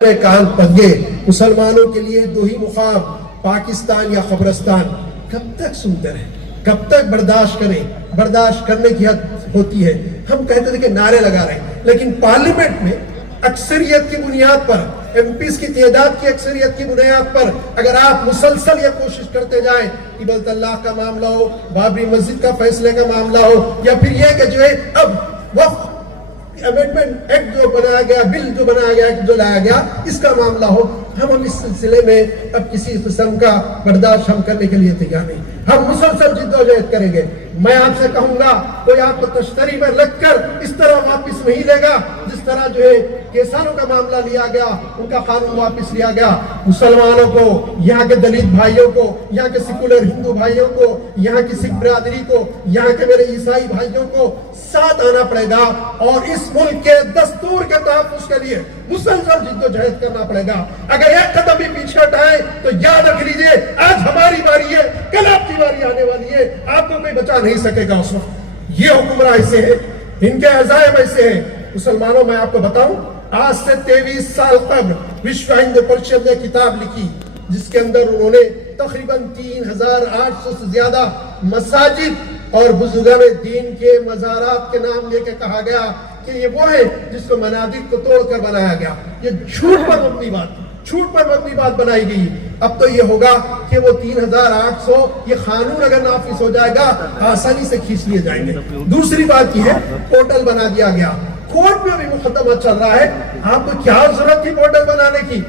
کان پگے مسلمانوں کے لیے دو ہی مقام پاکستان یا قبرستان. کب تک سنتے رہیں, کب تک برداشت کریں؟ برداشت کرنے کی حد ہوتی ہے. ہم کہتے تھے کہ نعرے لگا رہے ہیں, لیکن پارلیمنٹ میں اکثریت کی بنیاد پر, ایم پیز کی تعداد کی اکثریت کی بنیاد پر اگر آپ مسلسل یہ کوشش کرتے جائیں کہ بیت اللہ کا معاملہ ہو, بابری مسجد کا فیصلے کا معاملہ ہو, یا پھر یہ کہ جو ہے اب وقت امینڈمنٹ ایکٹ جو بنایا گیا, بل جو بنایا گیا, جو لایا گیا, اس کا معاملہ ہو, ہم اس سلسلے میں اب کسی قسم کا برداشت ہم کرنے کے لیے تیار نہیں. ہم مسلسل جدوجہد کریں گے. میں آپ سے کہوں گا کوئی آپ کو تشتری میں لگ کر اس طرح واپس نہیں لے گا جس طرح جو ہے کسانوں کا معاملہ لیا گیا, ان کا قانون واپس لیا گیا. مسلمانوں کو, یہاں کے دلت بھائیوں کو, یہاں کے سیکولر ہندو بھائیوں کو, یہاں کی سکھ برادری کو, یہاں کے میرے عیسائی بھائیوں کو ساتھ آنا پڑے گا اور اس ملک کے دستور کے تحفظ کے لیے مسلسل جدوجہد کرنا پڑے گا. اگر ایک قدم بھی پیچھے ہٹائیں تو یاد رکھ لیجئے آج ہماری باری ہے, کل آپ کی باری آنے والی ہے, آپ کو کوئی بچا نہیں سکے گا اس وقت. یہ حکمراں ایسے ہیں, ان کے عزائم ایسے ہیں. مسلمانوں, میں آپ کو بتاؤں, آج سے 23 سال قبل وشو ہندو پریشد نے کتاب لکھی جس کے اندر انہوں نے تقریباً 3800 سے زیادہ مساجد اور بزرگان دین کے مزارات کے نام لے کے کہا گیا کہ یہ وہ ہے جس کو منادر کو توڑ کر بنایا گیا. یہ جھوٹ پر مبنی بات, جھوٹ پر مبنی بات بنائی گئی. اب تو یہ ہوگا کہ وہ 3800 یہ قانون اگر نافذ ہو جائے گا آسانی سے کھینچ لیے جائیں گے. دوسری بات یہ ہے, پورٹل بنا دیا گیا, کورٹ میں بھی مقدمہ چل رہا ہے. آپ کو کیا ضرورت تھی پورٹل بنانے کی؟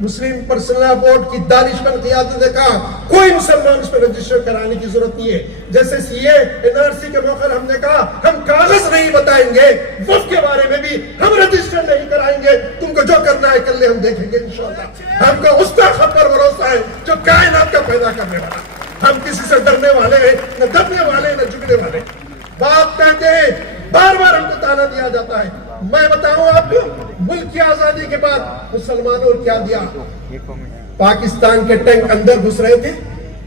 مسلم پرسنل بورڈ کی دانشمند قیادت نے کہا کوئی مسلمان اس پر رجسٹر کرانے کی ضرورت نہیں ہے. جیسے سی اے این آر سی کے موقع ہم نے کہا ہم کاغذ نہیں بتائیں گے, وقت کے بارے میں بھی ہم رجسٹر نہیں کرائیں گے, تم کو جو کرنا ہے کر لے, ہم دیکھیں گے انشاءاللہ. ہم کو اس کا خبر بھروسہ ہے جو کائنات کا پیدا کرنے والا. ہم کسی سے ڈرنے والے ہیں نہ دبنے والے نہ جھکنے والے. باپ کہتے ہیں, بار بار ہم کو تانا دیا جاتا ہے. میں بتاؤں آپ کو, ملک کی آزادی کے بعد مسلمانوں نے کیا دیا؟ پاکستان کے ٹینک اندر گھس رہے تھے,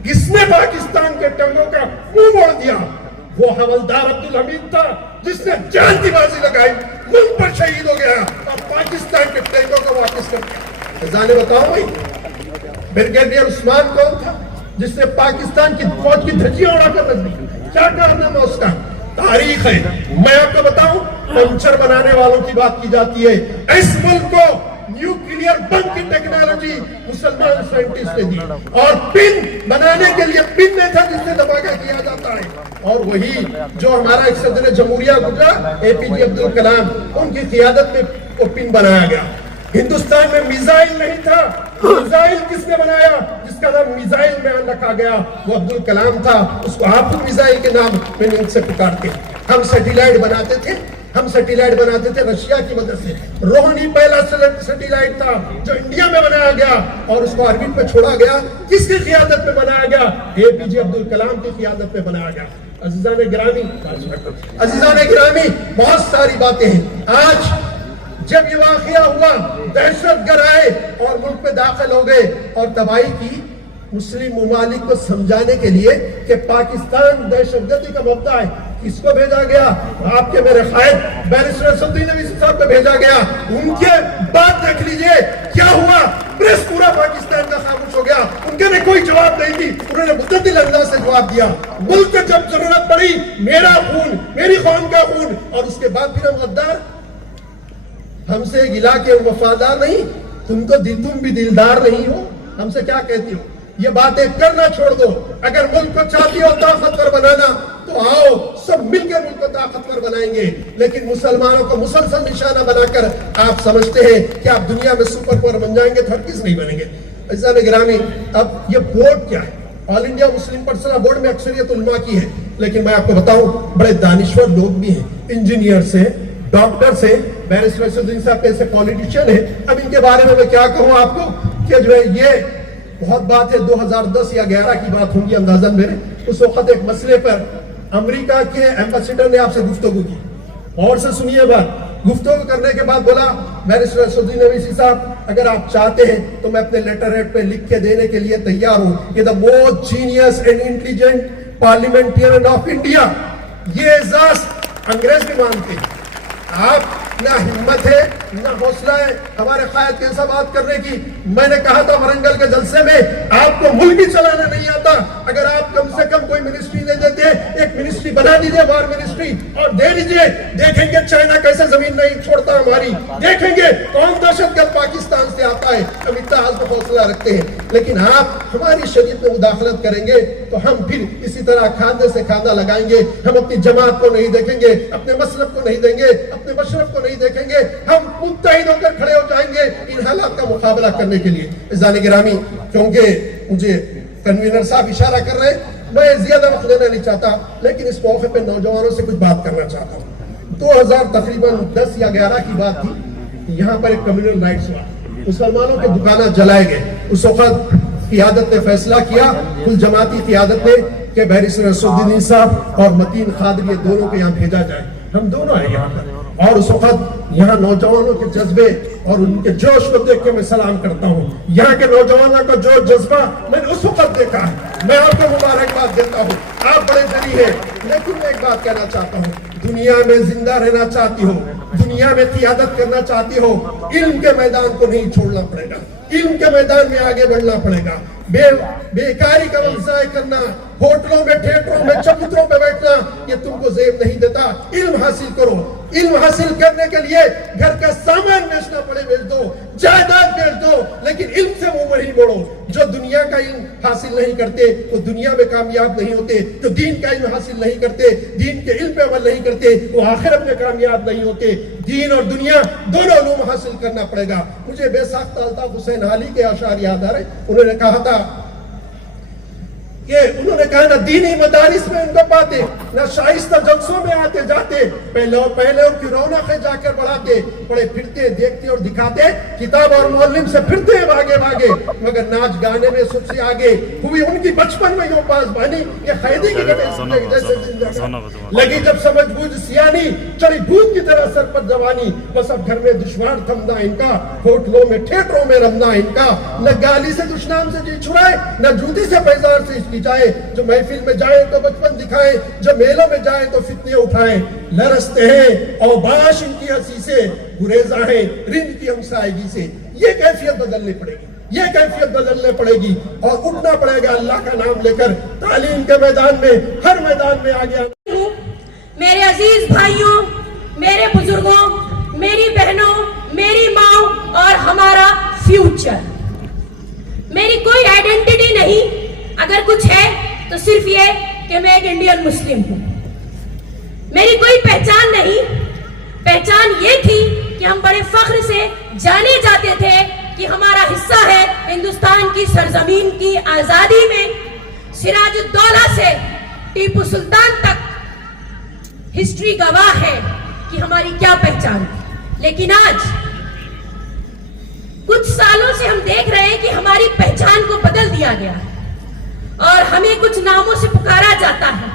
کس نے پاکستان کے ٹینکوں کا منہ موڑ دیا؟ وہ حوالدار عبدالحمید تھا جس نے جان کی بازی لگائی, ملک پر شہید ہو گیا اور پاکستان کے ٹینکوں کو واپس کر دیا. جانے بتاؤ بھائی, بریگیڈیئر عثمان کون تھا جس نے پاکستان کی فوج کی دھجیاں اڑا کر رکھ دی؟ کیا کارنامہ اس کا؟ تاریخ ہے. میں آپ کو بتاؤں, پنچر بنانے والوں کی بات کی جاتی ہے. اس ملک کو نیوکلیئر بم کی ٹیکنالوجی مسلمان سائنٹسٹ نے دی, اور پن بنانے کے لیے پن نہیں تھا جس سے دھماکہ کیا جاتا ہے. اور وہی جو ہمارا ایک صدر جمہوریہ گزرا اے پی جے عبد الکلام, ان کی قیادت میں وہ پن بنایا گیا. ہندوستان میں میزائل نہیں تھا, میزائل کس نے بنایا؟ جس کا نام میزائل میں رکھا گیا وہ عبد الکلام تھا. اس کو آپ میزائل کے نام میں ان سے پکارتے. ہم سیٹیلائٹ بناتے تھے, ہم سیٹیلائٹ بناتے تھے رشیا کی مدد سے. روہنی پہلا سیٹیلائٹ تھا جو انڈیا میں بنایا گیا اور اس کو آربٹ پہ چھوڑا گیا. کس کی قیادت میں بنایا گیا؟ اے پی جے عبد الکلام کی قیادت میں بنایا گیا. عزیزان گرامی, عزیزان گرامی, بہت ساری باتیں ہیں. آج جب یہ واقعہ ہوا, دہشت گرد آئے اور ملک میں داخل ہو گئے اور تباہی کی, مسلم ممالک کو سمجھانے کے لیے کہ پاکستان دہشت گردی کا مبدا ہے, کس کو بھیجا گیا؟ آپ کے میرے قائد بیرسٹر اسدالدین اویسی صاحب کو بھیجا گیا. ان کے بعد دیکھ لیجئے کیا ہوا, پریس پورا پاکستان کا خاموش ہو گیا. ان کے نے کوئی جواب نہیں دی, انہوں نے مستقل انداز سے جواب دیا. ملک کو جب ضرورت پڑی, میرا خون, میری قوم کا خون, اور اس کے بعد پھر ہم غدار, ہم سے گلا کے وفادار نہیں, تم بھی دلدار نہیں ہو. ہم سے کیا کہتی ہو؟ یہ باتیں کرنا چھوڑ دو. اگر ملک کو چاہتی ہو طاقتور بنانا تو آؤ سب مل کر ملک کو طاقتور بنائیں گے. لیکن مسلمانوں کو مسلسل نشانہ بنا کر آپ سمجھتے ہیں کہ آپ دنیا میں سپر پاور بن جائیں گے, تو ہرگز نہیں بنیں گے. عزیزان گرامی, اب یہ بورڈ کیا ہے؟ آل انڈیا مسلم پرسنل بورڈ میں اکثریت علماء کی ہے, لیکن میں آپ کو بتاؤں بڑے دانشور لوگ بھی ہیں, انجینئر سے, ڈاکٹر سے, بیرسٹر اسدالدین صاحب ایسے پولیٹیشین ہیں. اب ان کے بارے میں کیا کہوں آپ کو کہ جو ہے یہ بہت بات ہے, 2010 یا 11 کی بات ہوگی اندازاً میرے. اس وقت ایک مسئلے پر امریکہ کے ایمبیسیڈر نے آپ سے گفتگو کی, اور سے سنیے بات. گفتگو کرنے کے بعد بولا, بیرسٹر اسدالدین اویسی صاحب اگر آپ چاہتے ہیں تو میں اپنے لیٹر ہیڈ پہ لکھ کے دینے کے لیے تیار ہوں کہ the most genius and intelligent parliamentarian of India. یہ اعزاز انگریز بھی مانتے ہیں, آپ نہ ہمت ہے نہ حوصلہ ہے ہمارے قائد کے بات کرنے کی. میں نے کہا تھا ورنگل کے جلسے میں آپ کو ملک ہی چلانا نہیں آتا, اگر آپ کم سے کم کوئی منسٹری نہیں دیتے, ایک منسٹری بنا دیجئے وار منسٹری اور دے دیجئے. دیکھیں گے چائنا کیسے زمین نہیں چھوڑتا ہماری, دیکھیں گے کون دہشت گرد پاکستان سے آتا ہے. ہم اتنا عزم حوصلہ رکھتے ہیں, لیکن آپ ہماری شریعت میں مداخلت کریں گے تو ہم پھر اسی طرح کھاندے سے کھاندہ لگائیں گے. ہم اپنی جماعت کو نہیں دیکھیں گے, اپنے مسلک کو نہیں دیں گے, اپنے مشرف کو نہیں دیکھیں گے. ہم متحد ہو کر کھڑے ہو جائیں گے ان حالات کا مقابلہ کرنے کے لیے. عزیزان گرامی, کیونکہ مجھے کنوینر صاحب اشارہ کر رہے ہیں, میں زیادہ وقت لینا نہیں چاہتا, لیکن اس موقع پہ نوجوانوں سے کچھ بات کرنا چاہتا ہوں. 2000 تقریباً 10 یا 11 کی بات تھی, یہاں پر ایک کمیونل رائٹس ہوا, مسلمانوں کے دکانات جلائے گئے. اس وقت قیادت نے فیصلہ کیا, کل جماعتی قیادت نے, کہ بیرسٹر اسد الدین صاحب اور متین قادری یہ دونوں کو یہاں بھیجا جائے. ہم دونوں آئے یہاں پر, اور اس وقت یہاں نوجوانوں کے جذبے اور ان کے جوش کو دیکھ کے میں سلام کرتا ہوں. یہاں کے نوجوانوں کا جوش جذبہ میں نے اس وقت دیکھا ہے, میں آپ کو مبارکباد دیتا ہوں. آپ بڑے ذریعے ہیں, لیکن میں ایک بات کہنا چاہتا ہوں, دنیا میں زندہ رہنا چاہتی ہو, دنیا میں قیادت کرنا چاہتی ہو, علم کے میدان کو نہیں چھوڑنا پڑے گا, علم کے میدان میں آگے بڑھنا پڑے گا. بیکاری کا وقت ضائع کرنا, ہوٹلوں میں, تھیٹروں میں, چبوتروں پہ بیٹھنا, یہ تم کو زیب نہیں دیتا. علم حاصل کرو, علم حاصل کرنے کے لیے گھر کا سامان بیچنا پڑے بیچ دو, جائیداد بیچ دو, لیکن علم سے منہ نہیں موڑو. جو دنیا کا علم حاصل نہیں کرتے وہ دنیا میں کامیاب نہیں ہوتے, جو دین کا علم حاصل نہیں کرتے, دین کے علم پہ عمل نہیں کرتے, وہ آخرت میں کامیاب نہیں ہوتے. دین اور دنیا دونوں علوم حاصل کرنا پڑے گا. مجھے بے ساختہ الطاف حسین حالی کے اشعار یاد آ رہے, انہوں نے کہا تھا کہ انہوں نے کہا نہ دینی مدارس میں ان کو پاتے, نہ شائستہ جلسوں میں آتے جاتے, پہلے ان کی رونقیں جا کر بڑھاتے, پڑے پھرتے, دیکھتے اور دکھاتے, کتاب اور معلم سے پھرتے بھاگے بھاگے, مگر ناچ گانے میں سب سے آگے ہوئی ان کی بچپن میں یوں پاس بانی کہ قیدی کی جیسے لگی جب سمجھ بوجھ سیانی, چڑھی بھوت کی طرح سر پر جوانی. بس اب گھر میں دشوار تھمنا ان کا, ہوٹلوں میں تھیٹروں میں رمنا ان کا, نہ گالی سے دشنام سے جی چھڑائے, نہ جوتی سے بیزار سے اس کی جائے. جو محفل میں جائیں تو بچپن دکھائیں, جو میلوں میں جائیں تو فتنے اٹھائیں. لرزتے ہیں اوباش ان کی ہنسی سے, گریزاں ہیں رند کی ہمسائیگی سے. یہ کیفیت بدلنی پڑے گی, یہ کیفیت بدلنے پڑے گی, اور اٹھنا پڑے گا اللہ کا نام لے کر تعلیم کے میدان میں, ہر میدان میں آگے. میرے عزیز بھائیوں, میرے بزرگوں, میری بہنوں, میری ماں اور ہمارا فیوچر, میری کوئی آئیڈینٹی نہیں. اگر کچھ ہے تو صرف یہ کہ میں ایک انڈین مسلم ہوں. میری کوئی پہچان نہیں. پہچان یہ تھی کہ ہم بڑے فخر سے جانے جاتے تھے کہ ہمارا حصہ ہے ہندوستان کی سرزمین کی آزادی میں. سراج الدولہ سے ٹیپو سلطان تک ہسٹری گواہ ہے کہ ہماری کیا پہچان تھی. لیکن آج کچھ سالوں سے ہم دیکھ رہے ہیں کہ ہماری پہچان کو بدل دیا گیا ہے, اور ہمیں کچھ ناموں سے پکارا جاتا ہے.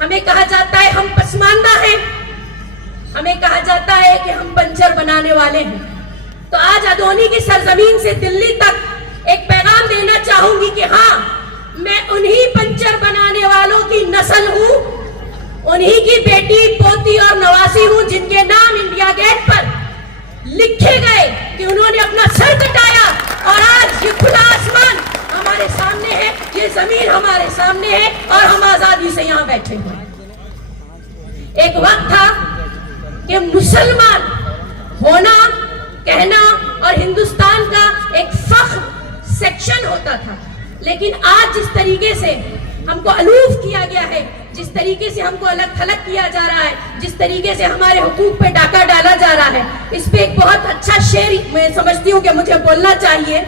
ہمیں کہا جاتا ہے ہم پسماندہ ہیں, ہمیں کہا جاتا ہے کہ ہم پنچر بنانے والے ہیں. تو آج ادونی کی سرزمین سے دلی تک ایک پیغام دینا چاہوں گی کہ ہاں, میں انہی پنچر بنانے والوں کی نسل ہوں, انہی کی بیٹی, پوتی اور نواسی ہوں جن کے نام انڈیا گیٹ پر لکھے گئے کہ انہوں نے اپنا سر کٹایا, اور آج یہ کھلا آسمان ہمارے سامنے ہے, یہ زمین ہمارے سامنے ہے, اور ہم آزادی سے یہاں بیٹھے ہیں. ایک وقت تھا کہ مسلمان ہونا, کہنا اور ہندوستان کا ایک فخر سیکشن ہوتا تھا. لیکن آج جس طریقے سے ہم کو الوف کیا گیا ہے, جس طریقے سے ہم کو الگ تھلگ کیا جا رہا ہے, جس طریقے سے ہمارے حقوق پہ ڈاکہ ڈالا جا رہا ہے, اس پہ ایک بہت اچھا شعر میں سمجھتی ہوں کہ مجھے بولنا چاہیے.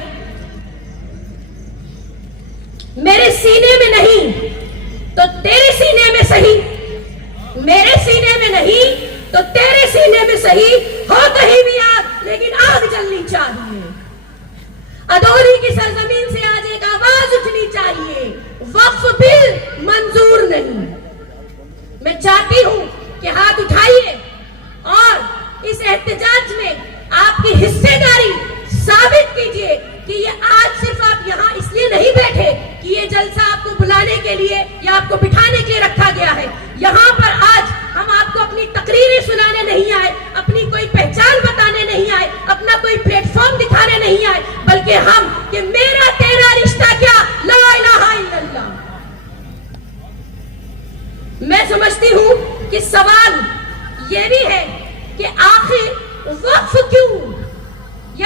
میرے سینے میں نہیں تو تیرے سینے میں صحیح, میرے سینے میں نہیں تو تیرے سینے میں صحیح, ہو کہیں بھی آگ لیکن آگ جلنی چاہیے. ادونی کی سرزمین سے آج ایک آواز اٹھنی چاہیے, وقف بل منظور نہیں. میں چاہتی ہوں کہ ہاتھ اٹھائیے اور اس احتجاج میں آپ کی حصے داری ثابت کیجیے کہ یہ آج صرف آپ یہاں اس لیے نہیں بیٹھے کہ یہ جلسہ آپ کو بلانے کے لیے یا آپ کو بٹھانے کے لیے رکھا گیا ہے. یہاں پر آج ہم آپ کو اپنی تقریریں سنانے نہیں آئے,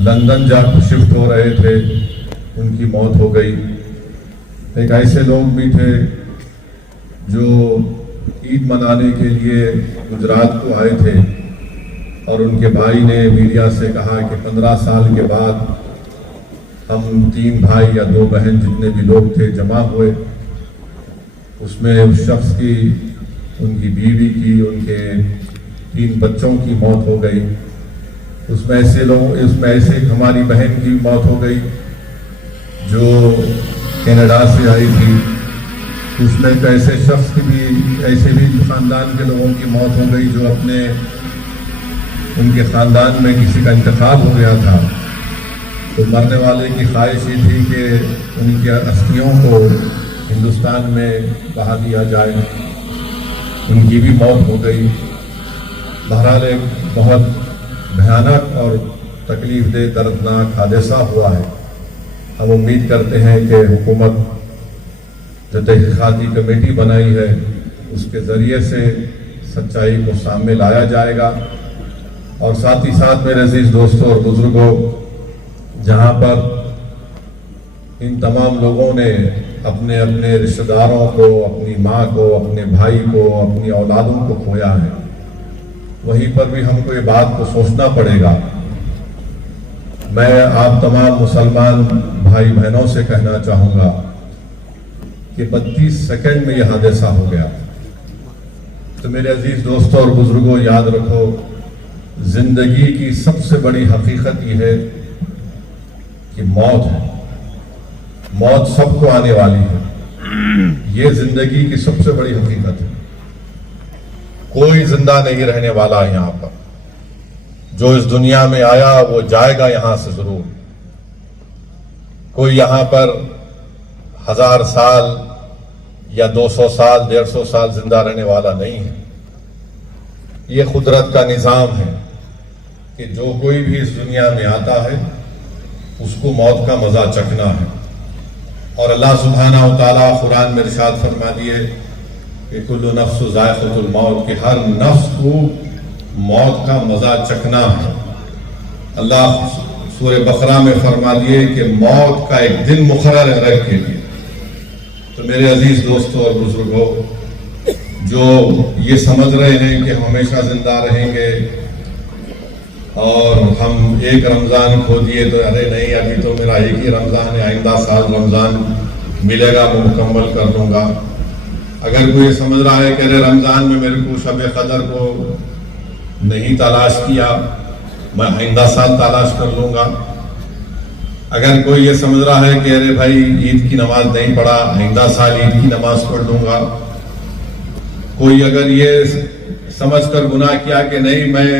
لندن جا شفٹ ہو رہے تھے، ان کی موت ہو گئی۔ ایک ایسے لوگ بھی تھے جو عید منانے کے لیے گجرات کو آئے تھے، اور ان کے بھائی نے میڈیا سے کہا کہ 15 سال کے بعد ہم 3 بھائی یا 2 بہن جتنے بھی لوگ تھے جمع ہوئے۔ اس میں اس شخص کی، ان کی بیوی کی، ان کے 3 بچوں کی موت ہو گئی۔ اس میں ایسے ہماری بہن کی موت ہو گئی جو کینیڈا سے آئی تھی۔ اس میں ایک ایسے شخص کی بھی، ایسے بھی خاندان کے لوگوں کی موت ہو گئی جو ان کے خاندان میں کسی کا انتقال ہو گیا تھا، تو مرنے والے کی خواہش یہ تھی کہ ان کی استھیوں کو ہندوستان میں بہا دیا جائے۔ ان کی بھی موت ہو گئی۔ بہرحال ایک بہت بھیانک اور تکلیف دہ دردناک حادثہ ہوا ہے۔ ہم امید کرتے ہیں کہ حکومت جو تحقیقاتی کمیٹی بنائی ہے اس کے ذریعے سے سچائی کو سامنے لایا جائے گا، اور ساتھ ہی ساتھ میرے عزیز دوستوں اور بزرگوں، جہاں پر ان تمام لوگوں نے اپنے اپنے رشتہ داروں کو، اپنی ماں کو، اپنے بھائی کو، اپنی اولادوں کو کھویا ہے، وہیں پر بھی ہم کو یہ بات کو سوچنا پڑے گا۔ میں آپ تمام مسلمان بھائی بہنوں سے کہنا چاہوں گا کہ 32 سیکنڈ میں یہ حادثہ ہو گیا۔ تو میرے عزیز دوستوں اور بزرگوں، یاد رکھو، زندگی کی سب سے بڑی حقیقت یہ ہے کہ موت ہے۔ موت سب کو آنے والی ہے، یہ زندگی کی سب سے بڑی حقیقت ہے۔ کوئی زندہ نہیں رہنے والا ہے یہاں پر۔ جو اس دنیا میں آیا وہ جائے گا یہاں سے ضرور۔ کوئی یہاں پر 1000 سال یا 200 سال 150 سال زندہ رہنے والا نہیں ہے۔ یہ قدرت کا نظام ہے کہ جو کوئی بھی اس دنیا میں آتا ہے اس کو موت کا مزہ چکھنا ہے، اور اللہ سبحانہ و تعالیٰ قرآن میں ارشاد فرما دیے کہ کل نفس ذائقۃ الموت، کہ ہر نفس کو موت کا مزہ چکھنا ہے۔ اللہ سورہ بقرہ میں فرما دیے کہ موت کا ایک دن مقرر ہے رہ کے لیے۔ تو میرے عزیز دوستوں اور بزرگوں، جو یہ سمجھ رہے ہیں کہ ہمیشہ زندہ رہیں گے اور ہم ایک رمضان کھو دیے تو ارے نہیں ابھی تو میرا ایک ہی رمضان ہے، آئندہ سال رمضان ملے گا میں مکمل کر لوں گا۔ اگر کوئی یہ سمجھ رہا ہے کہ ارے رمضان میں میرے کو شب قدر کو نہیں تلاش کیا، میں آئندہ سال تلاش کر لوں گا۔ اگر کوئی یہ سمجھ رہا ہے کہ ارے بھائی عید کی نماز نہیں پڑھا، آئندہ سال عید کی نماز پڑھ لوں گا۔ کوئی اگر یہ سمجھ کر گناہ کیا کہ نہیں میں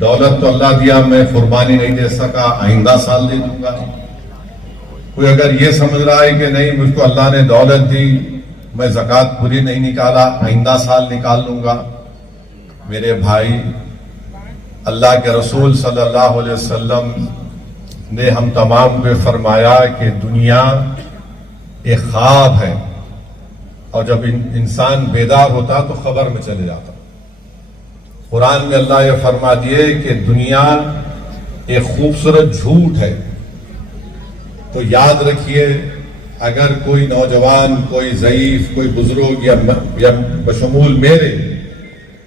دولت تو اللہ دیا، میں قربانی نہیں دے سکا، آئندہ سال دے دوں گا۔ کوئی اگر یہ سمجھ رہا ہے کہ نہیں مجھ کو اللہ نے دولت دی، میں زکوٰۃ پوری نہیں نکالا، آئندہ سال نکال لوں گا۔ میرے بھائی، اللہ کے رسول صلی اللہ علیہ وسلم نے ہم تمام کو فرمایا کہ دنیا ایک خواب ہے، اور جب انسان بیدار ہوتا تو خبر میں چلے جاتا۔ قرآن میں اللہ یہ فرما دیے کہ دنیا ایک خوبصورت جھوٹ ہے۔ تو یاد رکھیے، اگر کوئی نوجوان، کوئی ضعیف، کوئی بزرگ یا بشمول میرے،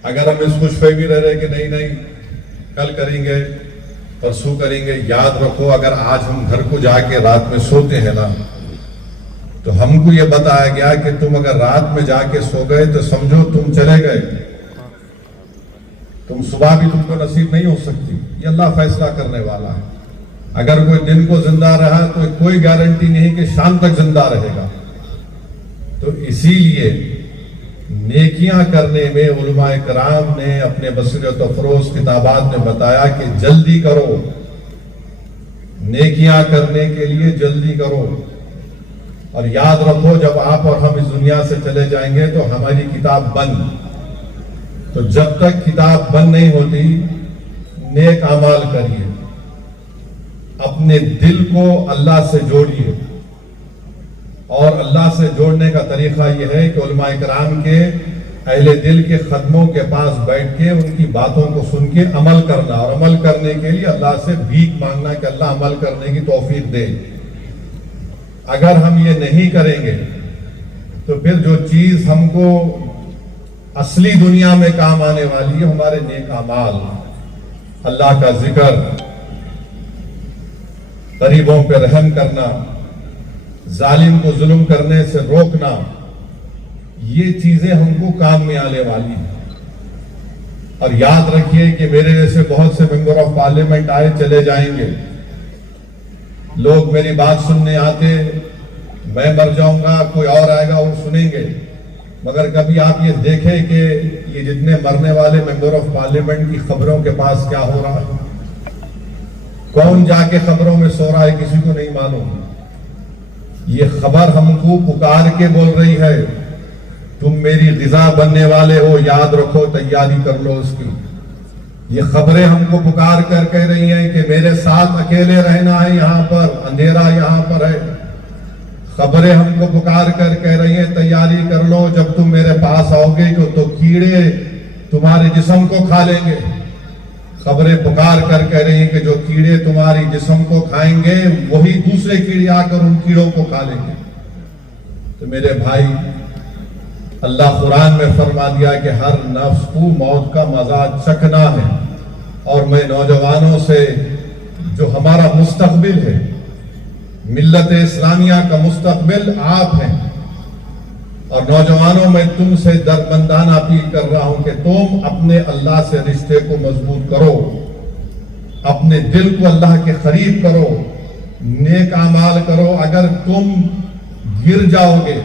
اگر ہم اس خوش فہمی رہ رہے کہ نہیں کل کریں گے، پرسوں کریں گے، یاد رکھو اگر آج ہم گھر کو جا کے رات میں سوتے ہیں نا، تو ہم کو یہ بتایا گیا کہ تم اگر رات میں جا کے سو گئے تو سمجھو تم چلے گئے، تم صبح بھی تم کو نصیب نہیں ہو سکتی۔ یہ اللہ فیصلہ کرنے والا ہے۔ اگر کوئی دن کو زندہ رہا تو کوئی گارنٹی نہیں کہ شام تک زندہ رہے گا۔ تو اسی لیے نیکیاں کرنے میں علماء کرام نے اپنے بصیرت افروز کتابات میں بتایا کہ جلدی کرو، نیکیاں کرنے کے لیے جلدی کرو۔ اور یاد رکھو جب آپ اور ہم اس دنیا سے چلے جائیں گے تو ہماری کتاب بند، تو جب تک کتاب بند نہیں ہوتی نیک اعمال کریے، اپنے دل کو اللہ سے جوڑیے۔ اور اللہ سے جوڑنے کا طریقہ یہ ہے کہ علماء کرام کے اہل دل کے خدموں کے پاس بیٹھ کے ان کی باتوں کو سن کے عمل کرنا، اور عمل کرنے کے لیے اللہ سے بھیک مانگنا کہ اللہ عمل کرنے کی توفیق دے۔ اگر ہم یہ نہیں کریں گے تو پھر جو چیز ہم کو اصلی دنیا میں کام آنے والی ہے، ہمارے نیک اعمال، اللہ کا ذکر، غریبوں پہ رحم کرنا، ظالم کو ظلم کرنے سے روکنا، یہ چیزیں ہم کو کام میں آنے والی ہیں۔ اور یاد رکھیے کہ میرے جیسے بہت سے ممبر آف پارلیمنٹ آئے چلے جائیں گے، لوگ میری بات سننے آتے، میں مر جاؤں گا، کوئی اور آئے گا وہ سنیں گے، مگر کبھی آپ یہ دیکھیں کہ یہ جتنے مرنے والے ممبر آف پارلیمنٹ کی خبروں کے پاس کیا ہو رہا ہے، کون جا کے خبروں میں سو رہا ہے، کسی کو نہیں معلوم۔ یہ خبر ہم کو پکار کے بول رہی ہے، تم میری غذا بننے والے ہو، یاد رکھو، تیاری کر لو اس کی۔ یہ خبریں ہم کو پکار کر کہہ رہی ہیں کہ میرے ساتھ اکیلے رہنا ہے، یہاں پر اندھیرا یہاں پر ہے۔ خبریں ہم کو پکار کر کہہ رہی ہیں تیاری کر لو، جب تم میرے پاس آؤ گے تو کیڑے تمہارے جسم کو کھا لیں گے۔ خبریں پکار کر کہہ رہی ہیں کہ جو کیڑے تمہاری جسم کو کھائیں گے وہی دوسرے کیڑے آ کر ان کیڑوں کو کھا لیں گے۔ تو میرے بھائی، اللہ قرآن میں فرما دیا کہ ہر نفس کو موت کا مزہ چکھنا ہے، اور میں نوجوانوں سے، جو ہمارا مستقبل ہے، ملت اسلامیہ کا مستقبل آپ ہیں، اور نوجوانوں میں تم سے دردمندانہ اپیل کر رہا ہوں کہ تم اپنے اللہ سے رشتے کو مضبوط کرو، اپنے دل کو اللہ کے قریب کرو، نیک اعمال کرو۔ اگر تم گر جاؤ گے،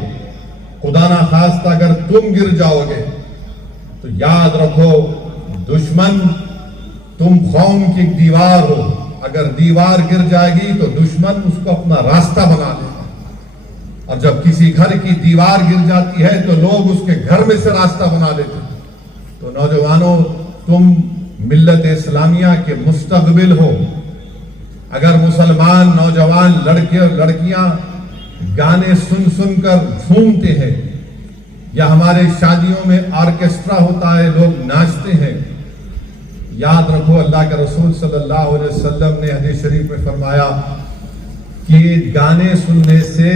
خدا نہ خواستہ اگر تم گر جاؤ گے، تو یاد رکھو دشمن، تم قوم کی دیوار ہو، اگر دیوار گر جائے گی تو دشمن اس کو اپنا راستہ بنا لے گا، اور جب کسی گھر کی دیوار گر جاتی ہے تو لوگ اس کے گھر میں سے راستہ بنا لیتے ہیں۔ تو نوجوانوں، تم ملت اسلامیہ کے مستقبل ہو۔ اگر مسلمان نوجوان لڑکے اور لڑکیاں گانے سن سن کر جھومتے ہیں، یا ہمارے شادیوں میں آرکیسٹرا ہوتا ہے، لوگ ناچتے ہیں، یاد رکھو اللہ کے رسول صلی اللہ علیہ وسلم نے حدیث شریف میں فرمایا کہ گانے سننے سے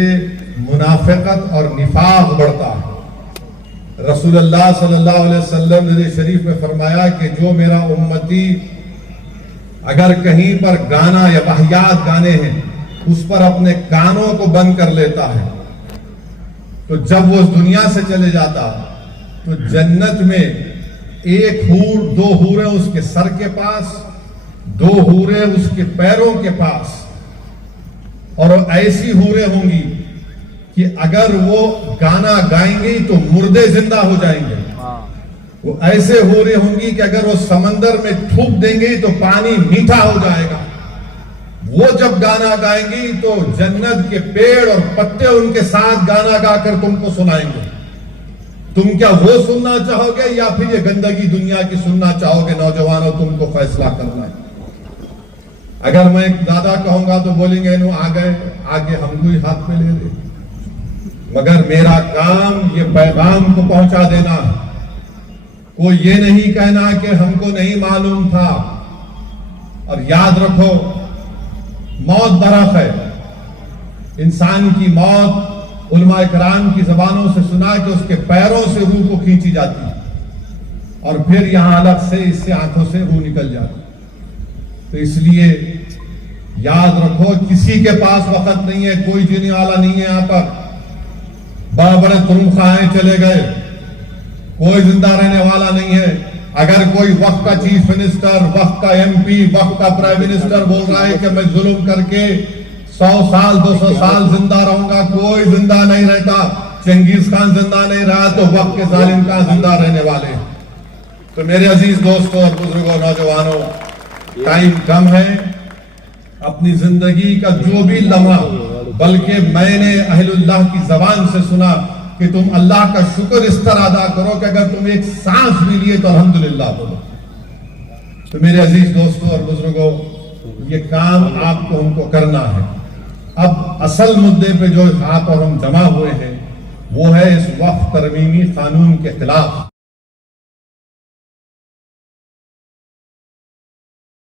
منافقت اور نفاق بڑھتا ہے۔ رسول اللہ صلی اللہ علیہ وسلم نے حدیث شریف میں فرمایا کہ جو میرا امتی اگر کہیں پر گانا یا واہیات گانے ہیں اس پر اپنے کانوں کو بند کر لیتا ہے، تو جب وہ اس دنیا سے چلے جاتا تو جنت میں ایک حور، دو حوریں اس کے سر کے پاس، دو حوریں اس کے پیروں کے پاس، اور ایسی حوریں ہوں گی کہ اگر وہ گانا گائیں گی تو مردے زندہ ہو جائیں گے۔ وہ ایسے حوریں ہوں گی کہ اگر وہ سمندر میں تھوک دیں گی تو پانی میٹھا ہو جائے گا۔ وہ جب گانا گائیں گی تو جنت کے پیڑ اور پتے ان کے ساتھ گانا گا کر تم کو سنائیں گے۔ تم کیا وہ سننا چاہو گے یا پھر یہ گندگی دنیا کی سننا چاہو گے؟ نوجوانوں، تم کو فیصلہ کرنا ہے۔ اگر میں زیادہ کہوں گا تو بولیں گے انہوں آگے ہم کو ہی ہاتھ میں لے دے، مگر میرا کام یہ پیغام کو پہنچا دینا ہے۔ کوئی یہ نہیں کہنا کہ ہم کو نہیں معلوم تھا۔ اور یاد رکھو، موت برحق ہے، انسان کی موت علماء کرام کی زبانوں سے سنا کہ اس کے پیروں سے روح کو کھینچی جاتی ہے، اور پھر یہاں الگ سے اس سے آنکھوں سے روح نکل جاتی۔ تو اس لیے یاد رکھو، کسی کے پاس وقت نہیں ہے، کوئی جینے والا نہیں ہے یہاں پر۔ بڑے بڑے ترمخائیں چلے گئے، کوئی زندہ رہنے والا نہیں ہے۔ اگر کوئی وقت کا چیف منسٹر، وقت کا ایم پی، وقت کا پرائم منسٹر بول رہا ہے کہ میں ظلم کر کے 100 سال 200 سال زندہ رہوں گا، کوئی زندہ نہیں رہتا۔ چنگیز خان زندہ نہیں رہا تو وقت کے ظالم کہاں زندہ رہنے والے ہیں؟ تو میرے عزیز دوستوں اور بزرگوں، نوجوانوں، ٹائم کم ہے۔ اپنی زندگی کا جو بھی لمحہ، بلکہ میں نے اہل اللہ کی زبان سے سنا کہ تم اللہ کا شکر اس طرح ادا کرو کہ اگر تم ایک سانس بھی لیے تو الحمدللہ بولو۔ تو میرے عزیز دوستوں اور بزرگوں، یہ کام آپ کو ہم کو کرنا ہے۔ اب اصل مدے پہ جو یہاں پر ہم جمع ہوئے ہیں وہ ہے اس وقف ترمیمی قانون کے خلاف۔